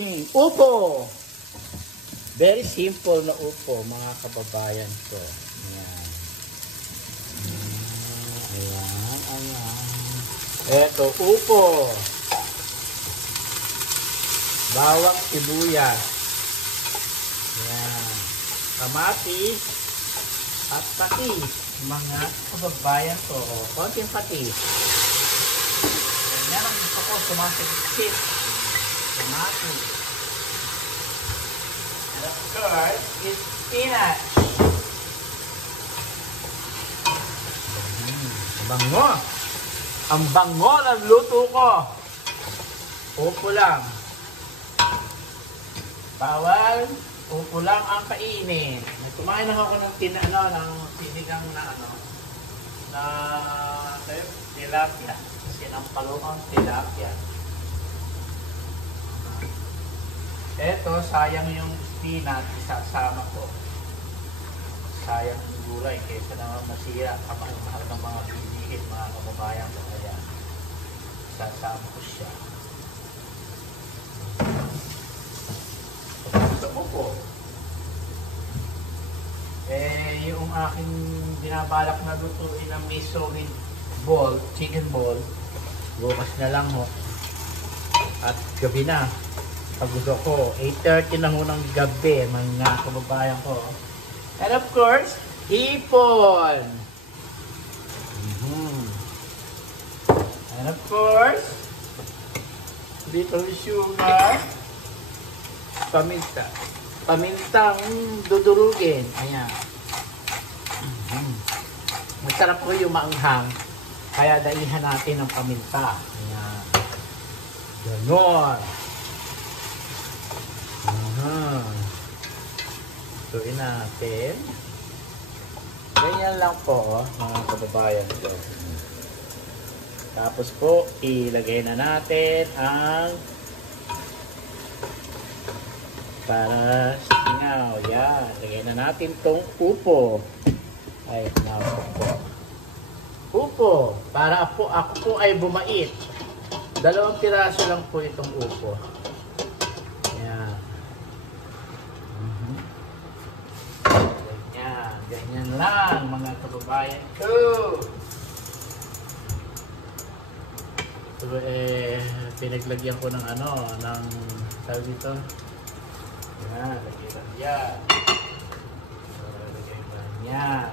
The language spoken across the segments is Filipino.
seasoning. Upo! Very simple na upo, mga kababayan ko. Ayan. Ayan. Eto, upo. Bawang sibuyas. Ayan. Kamatis at patis, mga kababayan ko. Konting patis. Yan ang gusto ko, sumasigsit. Kamatis. And of course, it's spinach. Bango. Ang bango ng luto ko. Upo lang. Bawal. Upo lang ang kainin. Kumain na ako ng ng sinigang na tilapia. Sinampalukang tilapia. Eto, sayang yung spinach, isasama ko. Sayang yung gulay, kaysa naman masira. Kamahal ng mga bilihin, mga kababayan ko. Kaya, isasama ko siya. Gusto mo po. Yung aking binabalak na lutuin ng miso with ball, chicken ball, bukas na lang ho. At gabi na. Pagod ako, 8:30 na ho ng gabi, mga kababayan ko. And of course, hipon! And of course, little sugar, paminta. Pamintang dudurugin. Ayan. Masarap po yung maanghang. Kaya daihan natin ng paminta. Ayan. Ganon. Tuin natin. Ganyan lang po, mga kababayan ko. Tapos po, ilagay na natin ang para singaw. Yan. Lagay na natin tong upo. Ay, napo po. Upo. Para po, ako po ay bumait. 2 piraso lang po itong upo. Yan. Ganyan. Ganyan lang, mga kababayan ko. So, pinaglagyan ko ng ng tawag dito. Yan, lagay lang yan. Lagay lang yan.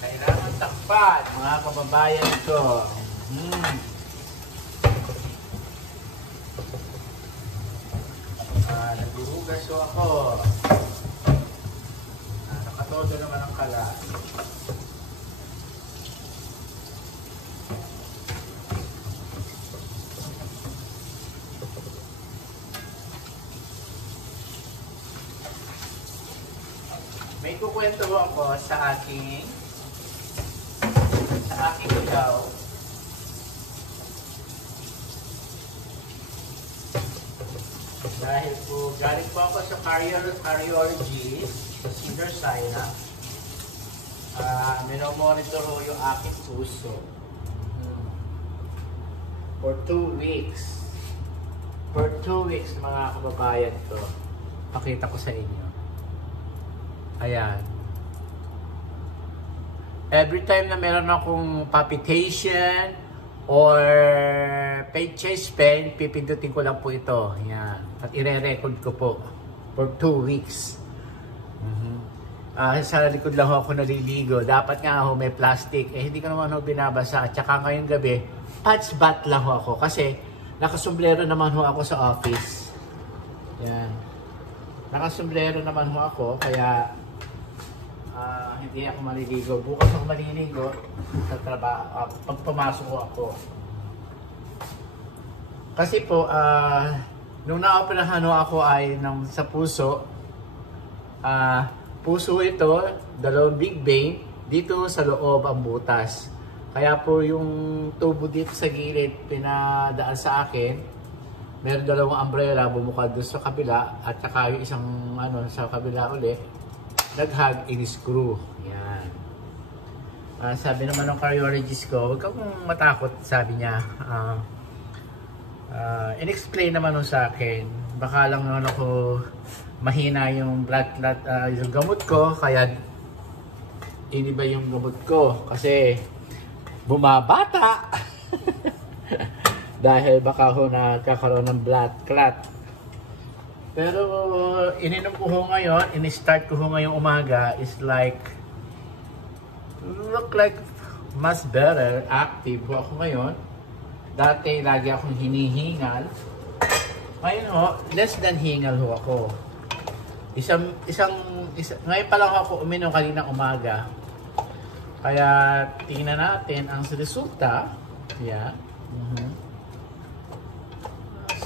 Kailangan takpan, mga kababayan ko. Nagbuhugas ko ako. Nakatodo naman ang kalat. May kukwento ako sa aking lugaw. Dahil po, galing po ako sa cardiologist sa Cedar Sinai. Minomonitor ko yung aking puso. For 2 weeks. For 2 weeks, mga kababayan ko. Pakita ko sa inyo. Ayan. Every time na meron akong palpitation or chest pain, pipindutin ko lang po ito. Ayan. At ire-record ko po for 2 weeks. Sa likod lang ako naliligo. Dapat nga ako may plastic. Hindi ko naman ako binabasa. At saka ngayong gabi, patch bath lang ako. Kasi nakasombrero naman ako sa office. Ayan. Nakasombrero naman ako. Kaya hindi ako maliligo. Bukas ako maliligo sa trabaho. Pag pumasok ako. Kasi po, nung na-operahan ako ay sa puso, puso ito, 2 big vein, dito sa loob ang butas. Kaya po yung tubo dito sa gilid pinadaan sa akin. Meron dalawang umbrella bumukad doon sa kabila at saka yung isang ano sa kabila ulit. Naghag in-screw. Yan. Sabi naman ng cardiologist ko, huwag kang matakot, sabi niya. In-explain naman nun sa akin. Baka lang naman ako mahina yung blood clot, yung gamot ko, kaya iniba yung gamot ko. Kasi bumabata. Dahil baka ako nagkakaroon ng blood clot. Pero ininom ko ho ngayon, in-start ko ho ngayong umaga is like look like much better, active ho ako ngayon. Dati lagi akong hinihingal. Ngayon ho, less than hingal ho ako. Ngayon pa lang ako uminom kaninang umaga. Kaya tingnan natin ang resulta. Yeah.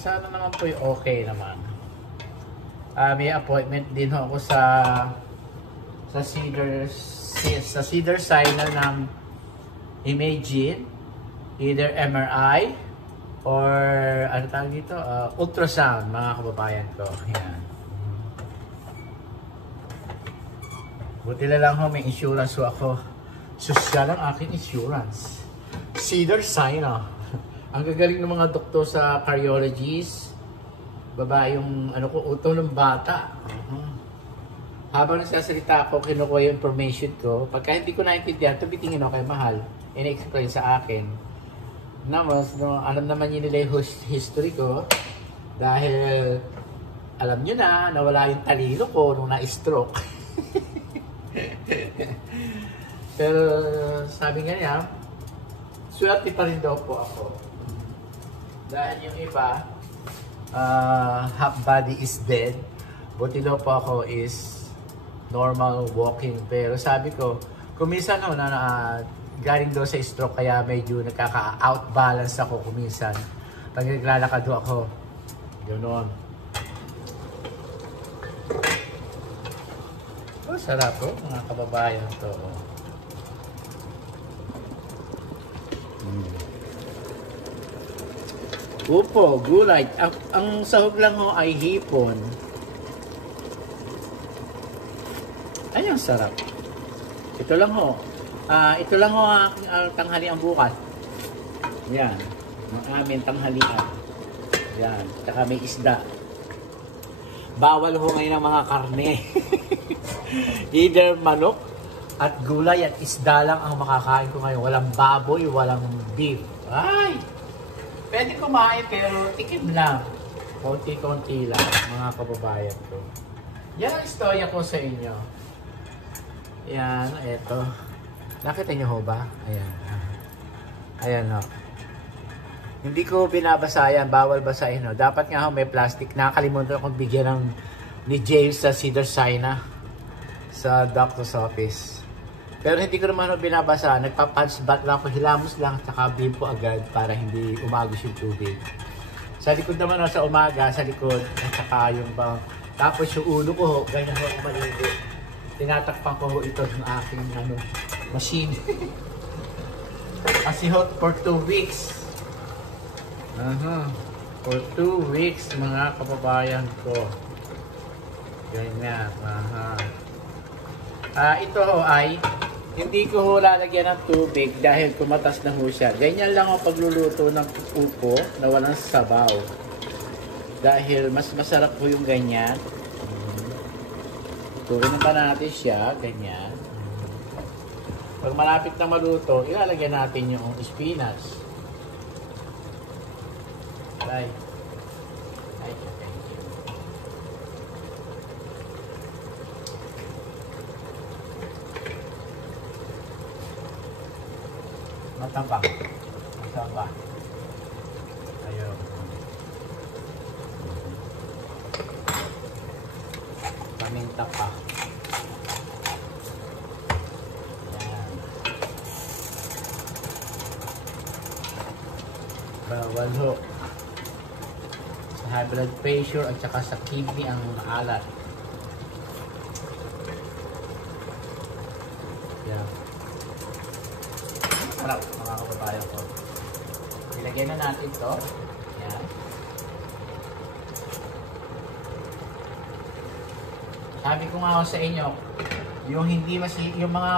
Sana naman po yung okay naman. May appointment din ho ako sa Cedar Sinai ng imaging, either MRI or ano tawag dito, ultrasound, mga kababayan ko. Yan. Buti na lang ho, may insurance ho ako. Social ang aking insurance. Cedar Sinai. Ang gagaling ng mga doktor sa cardiologist. Babae yung ano ko, uto ng bata. Habang nagsasalita ako, kinukuha yung information ko. Pagka hindi ko naintindihan, tumitingin ako kay Mahal. In-explain sa akin. Namas, no, alam naman yun nila yung history ko. Dahil alam nyo na, nawala yung talino ko nung na-stroke. Pero sabi nga niya, swerte pa rin daw po ako. Dahil yung iba, half body is dead. Buti daw po ako is normal walking. Pero sabi ko, kuminsan no, galing daw sa stroke kaya medyo nagkaka-outbalance ako kuminsan. Pag naglalakad ako, gano'n. Oh, sarap po, mga kababayan to. Upo, gulay. Ang sahog lang ho ay hipon. Ay, ang sarap. Ito lang ho. Ito lang ho ang tanghalian bukas. Yan. Ang aming tanghalian. Yan. Tsaka may isda. Bawal ho ngayon ang mga karne. Either manok at gulay at isda lang ang makakain ko ngayon. Walang baboy, walang beef. Ay! Pwede kumain pero tikim lang. Konti-konti lang, mga kababayan ko. Yan ang istorya ko sa inyo. Yan, eto. Nakita niyo ho ba? Ayan. Ayan ho. Hindi ko binabasa yan, bawal basahin ho. Dapat nga ho may plastic. Nakakalimutan akong bigyan ni James sa Cedar Sinai sa doctor's office. Pero hindi ko naman binabasa. Nagpa-punch bath lang ako, hilamos lang, tsaka bimpo agad para hindi umagos yung tubig. Sa likod naman sa umaga, sa likod, at saka yung bang. Tapos yung ulo ko, ganyan ho ako maligo. Tinatakpan ko ito ng aking machine. Kasi hot for 2 weeks. For 2 weeks, mga kababayan ko. Ganyan. Ito ho ay hindi ko ho lalagyan ng tubig dahil tumatas na ho siya. Ganyan lang ang pagluluto ng upo na walang sabaw. Dahil mas masarap po yung ganyan. Turunin pa natin siya, ganyan. Pag malapit na maluto, ilalagyan natin yung spinach. Right. Matambang. Matambang. Ayun. Paminta pa. Ayan. Bawal ho. Sa high blood pressure at saka sa kidney ang alat. Ayan. Sarap. Lagyan na natin to. Yan. Sabi ko nga sa inyo, yung yung mga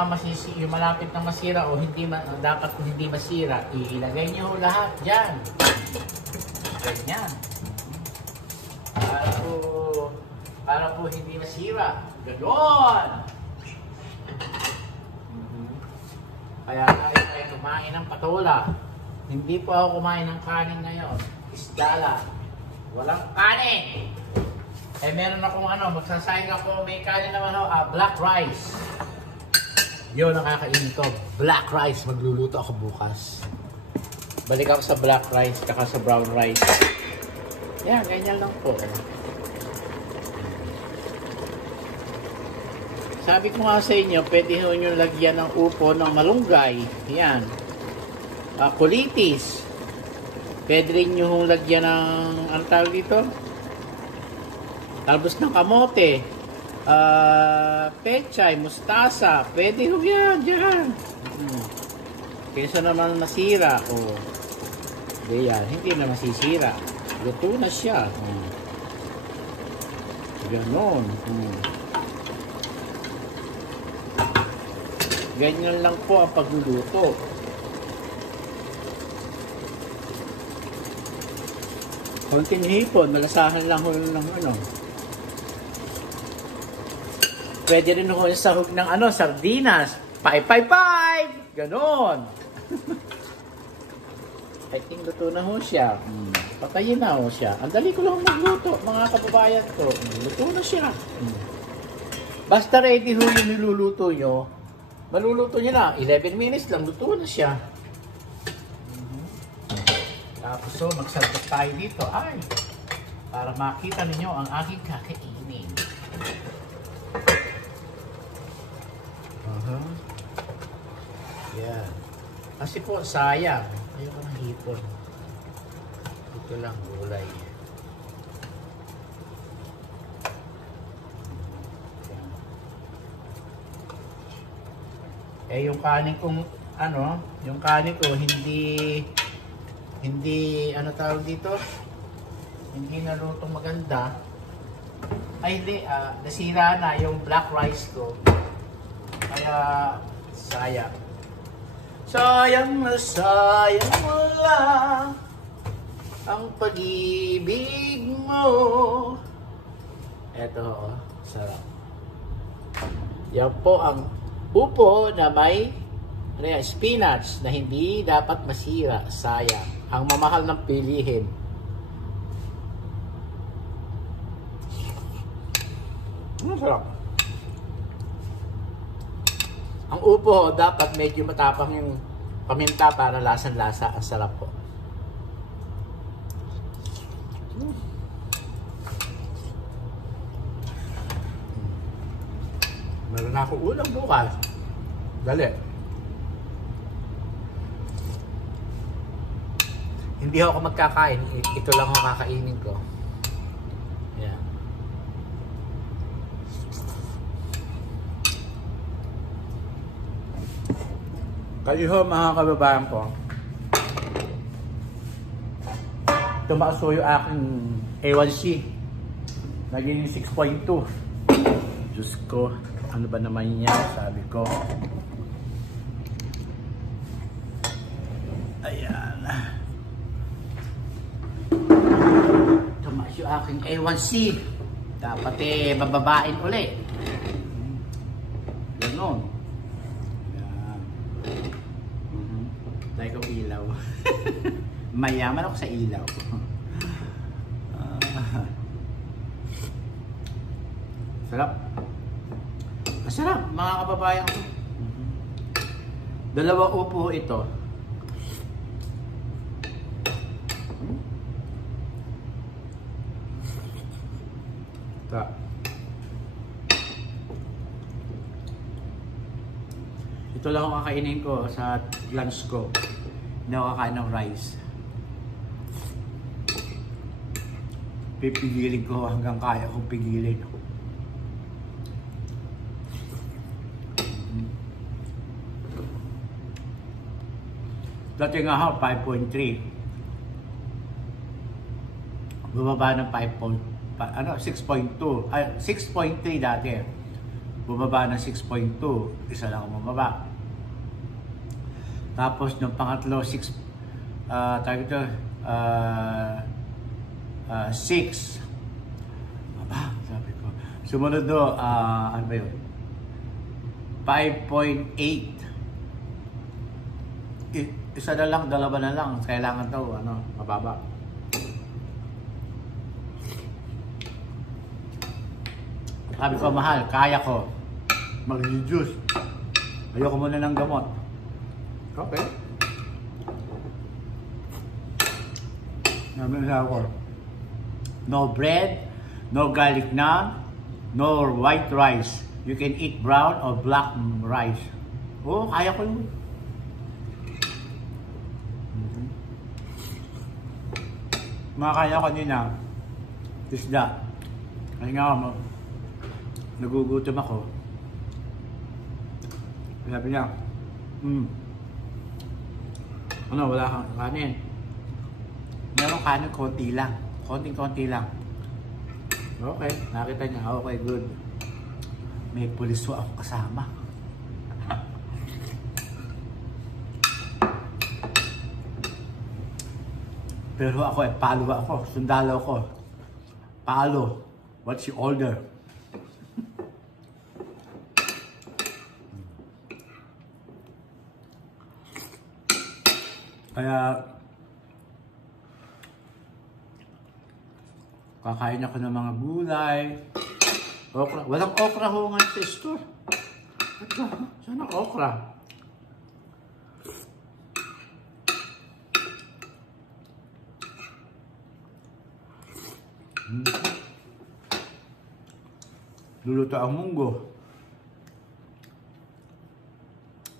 yung malapit na masira o dapat hindi masira, ilagay niyo lahat diyan. Ganyan. Para po hindi masira. Ganon! Kaya tayo kumain ng patola. Hindi po ako kumain ng kanin ngayon. Isda lang. Walang kanin! Eh meron akong magsasayang ako, may kanin naman ako, black rice. Yun, nakakainin ko. Black rice, magluluto ako bukas. Balik ako sa black rice, saka sa brown rice. Yan, ganyan lang po. Sabi ko nga sa inyo, pwede nyo lagyan ng upo ng malunggay. Yan. Kulitis. Pwede rin nyo lagyan ng, ano tawag dito? Talbos ng kamote. Pechay, mustasa. Pwede ho yan, dyan. Kaysa naman masira. Hindi yan, hindi na masisira. Luto na siya. Ganon. Ganyan lang po ang pagluluto. Konting hipon, malasahan lang ho ng Pwede rin ho yung sahog ng sardinas. 555! Ganon. I think luto na ho siya. Patayin na ho siya. Ang dali ko lang magluto, mga kababayan ko. Luto na siya. Basta ready ho yung niluluto nyo. Maluluto nyo na. 11 minutes lang, luto na siya. Tapos magsaltot tayo dito. Ay, para makita ninyo ang aking kakainin. Yan. Kasi po, sayang. Ayoko ng hipon. Ito lang, gulay. Eh, yung kanin kong, yung kanin ko, hindi, tawag dito? Hindi nalutong maganda. Ay, hindi, nasira na yung black rice ko. Kaya, sayang. Sayang na sayang mo lang ang pag-ibig mo. Eto, sarap. Yan po ang upo na may spinach na hindi dapat masira. Sayang. Ang mamahal ng pilihin. Sarap. Ang upo, dapat medyo matapang yung paminta para lasang-lasa. Ang sarap po. Meron na ako ulam bukas. Dali. Hindi ako magkakain. Ito lang ang kakainin ko. Yeah. Kayo mga kababayan ko, tumaas ko yung aking A1C. Naging 6.2. Diyos ko, ano ba naman yan? Sabi ko. Ayan. Tumaas yung aking A1C. Dapat bababain ulit. Ganon. Tayo kong ilaw. Mayaman ako sa ilaw. Sarap. Masarap, mga kababayan ko. Dalawang upo ito. Ito lang ang kakainin ko sa lunch ko. Hindi ako kakain ng rice. Pipigilin ko hanggang kaya kong pigilin. Dati nga 5.3. bumaba ng 6.2. 6.3 dati. Bumaba ng 6.2. Isa lang ang bumaba. Tapos nung pangatlo, 6. Tawag ito, 6. Aba, sabi ko. Sumunod do, ano ba yun? 5.8. Isa na lang, dalawa na lang. Kailangan daw, mababa. Sabi ko, mahal, kaya ko mag-reduce. Ayoko muna ng gamot. Okay. Namin na ako. No bread, no garlic naan, no white rice. You can eat brown or black rice. Oh, kaya ko yun. Makakaya ko kanina, isda. Kasi nga ako, nagugutom ako. Sabi niya, wala kang kanin. Meron kanin, konti lang. Konting-konti lang. Okay, nakita niya, okay, good. May puliso ako kasama. Pero ako palo ako, sundalo ako. Palo, what's your order? Kaya kakain ako ng mga gulay. Okra. Walang okra ho ngayon sa store. Sana okra. Luluto ang munggo.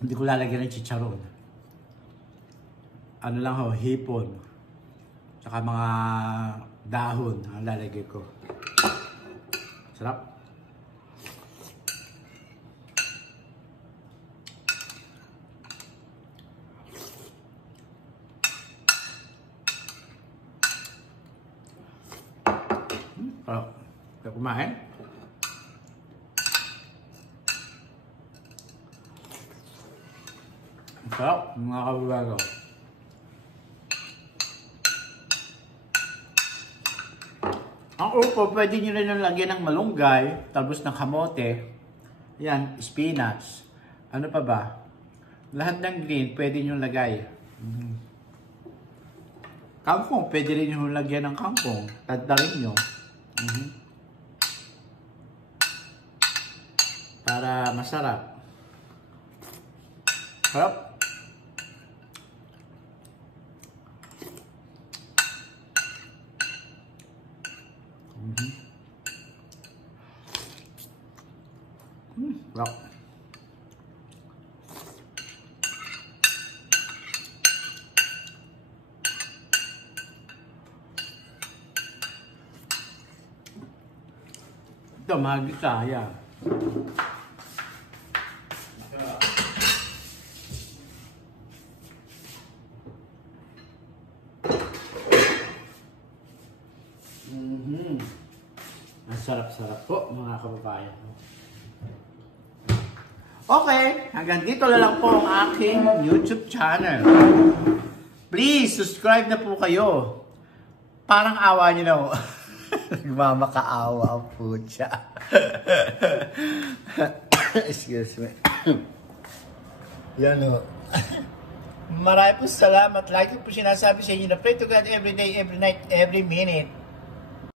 Hindi ko lalagyan ng chicharon. Ano lang ho, hipon. Tsaka mga dahon ang lalagay ko. Sarap. Sarap kumain. Sarap, mga kababago. Ang upo, pwede nyo rin lagyan ng malunggay, talbos ng kamote, yan, spinach, ano pa ba? Lahat ng green, pwede nyo lagay. Kangkong, pwede rin nyo lagyan ng kangkong, tadtarin nyo. Para masarap. Sarap. Rock. Ito, magita, yan. Ang sarap-sarap po, mga kababayan. Okay, hanggang dito na lang po ang aking YouTube channel. Please, subscribe na po kayo. Parang awa niyo na po. Nagmamakaawa ang putya. Excuse me. Yan o. Marami po salamat. Lagi po sinasabi sa inyo na pray to God every day, every night, every minute.